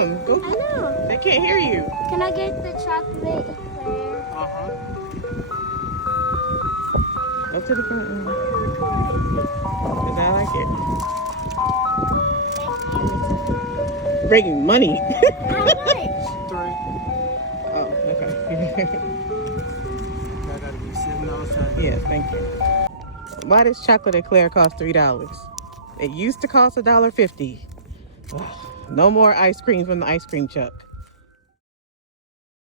them. Go. I know. They can't hear you. Can I get the chocolate eclair? Go to the front. Cause I like it. Bringing money. How much? 3. Oh, okay. I gotta be sitting outside. Yeah, thank you. Why does chocolate eclair cost $3? It used to cost $1.50. Ugh, no more ice cream from the ice cream truck.